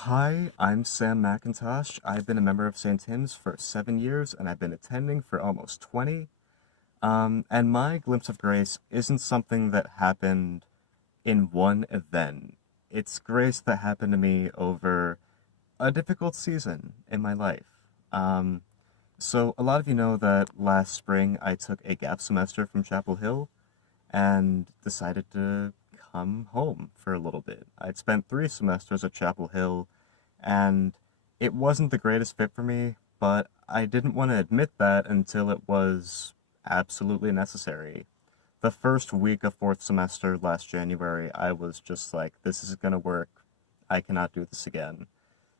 Hi, I'm Sam McIntosh. I've been a member of St. Tim's for 7 years, and I've been attending for almost 20. And my glimpse of grace isn't something that happened in one event. It's grace that happened to me over a difficult season in my life. Um, so a lot of you know that last spring I took a gap semester from Chapel Hill and decided to come home for a little bit. I'd spent 3 semesters at Chapel Hill, and it wasn't the greatest fit for me, but I didn't want to admit that until it was absolutely necessary. The first week of 4th semester last January, I was just like, this isn't going to work. I cannot do this again.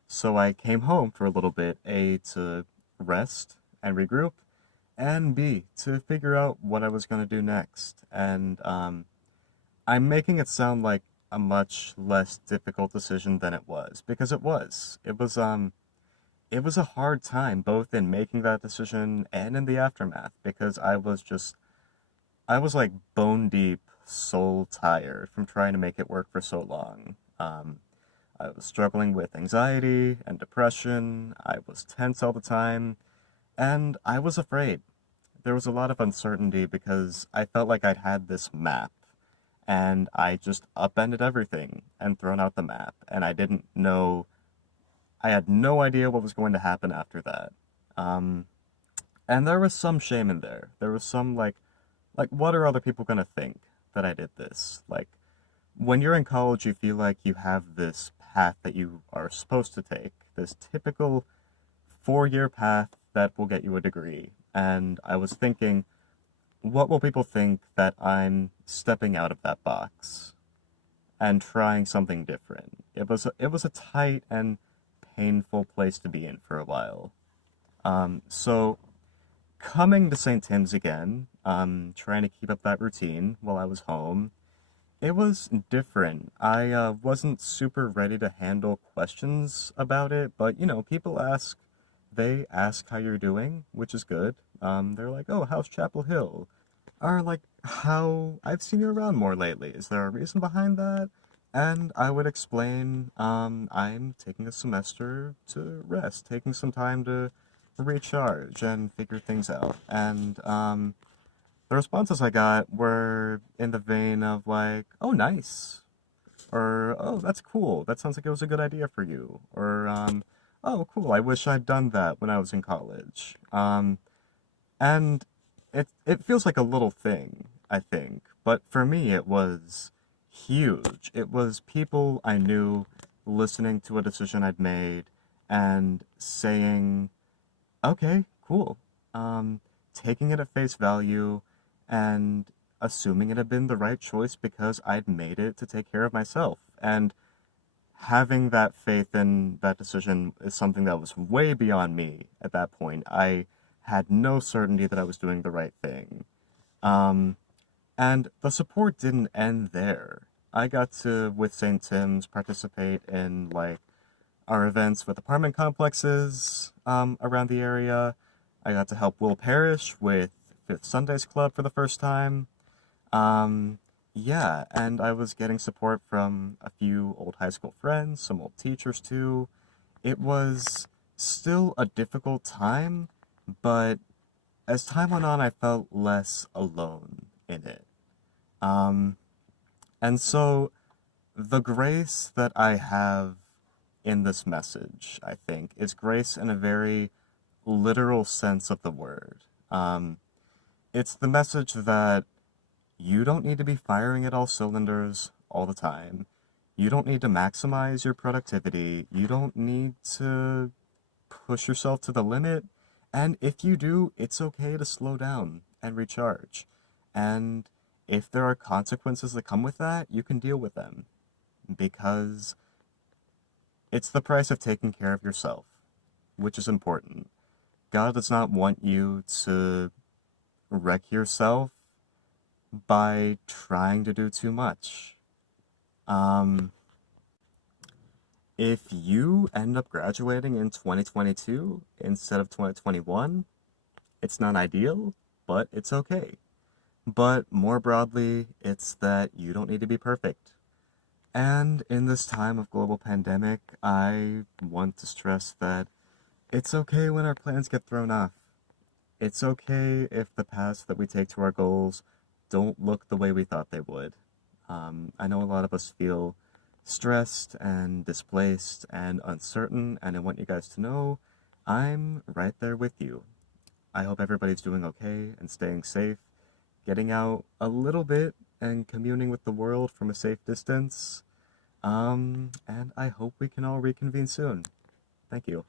So I came home for a little bit, A, to rest and regroup, and B, to figure out what I was going to do next. And I'm making it sound like a much less difficult decision than it was, because it was. It was a hard time both in making that decision and in the aftermath, because I was like bone deep, soul tired from trying to make it work for so long. I was struggling with anxiety and depression. I was tense all the time, and I was afraid. There was a lot of uncertainty because I felt like I'd had this map and I just upended everything and thrown out the map, and I didn't know, I had no idea what was going to happen after that. Um, and there was some shame in there. There was some like, what are other people gonna think that I did this? Like, when you're in college, you feel like you have this path that you are supposed to take, this typical 4 year path that will get you a degree. And I was thinking, what will people think that I'm stepping out of that box and trying something different? It was a tight and painful place to be in for a while. So coming to St. Tim's again, trying to keep up that routine while I was home, it was different. I wasn't super ready to handle questions about it, but people ask, they ask how you're doing, which is good. They're like, "Oh, how's Chapel Hill?" Or like, "How I've seen you around more lately. Is there a reason behind that?" And I would explain, I'm taking a semester to rest, taking some time to recharge and figure things out. And the responses I got were in the vein of like, "Oh, nice," or "Oh, that's cool. That sounds like it was a good idea for you," or "Oh, cool. I wish I'd done that when I was in college." And it feels like a little thing, I think, but for me it was huge. It was people I knew listening to a decision I'd made and saying, "Okay, cool." Taking it at face value and assuming it had been the right choice because I'd made it to take care of myself. And having that faith in that decision is something that was way beyond me at that point. I had no certainty that I was doing the right thing. Um, and the support didn't end there. I got to, with St. Tim's, participate in like our events with apartment complexes around the area. I got to help Will Parrish with Fifth Sundays Club for the first time. Um, yeah, and I was getting support from a few old high school friends, some old teachers too. It was still a difficult time, but as time went on, I felt less alone in it. Um, and so the grace that I have in this message, I think, is grace in a very literal sense of the word. Um, it's the message that you don't need to be firing at all cylinders all the time. You don't need to maximize your productivity. You don't need to push yourself to the limit. And if you do, it's okay to slow down and recharge. And if there are consequences that come with that, you can deal with them because it's the price of taking care of yourself, which is important. God does not want you to wreck yourself by trying to do too much. Um, if you end up graduating in 2022 instead of 2021, it's not ideal, but it's okay. But more broadly, it's that you don't need to be perfect. And in this time of global pandemic, I want to stress that it's okay when our plans get thrown off. It's okay if the paths that we take to our goals don't look the way we thought they would. I know a lot of us feel stressed and displaced and uncertain, and I want you guys to know I'm right there with you. I hope everybody's doing okay and staying safe, getting out a little bit and communing with the world from a safe distance. And I hope we can all reconvene soon. Thank you.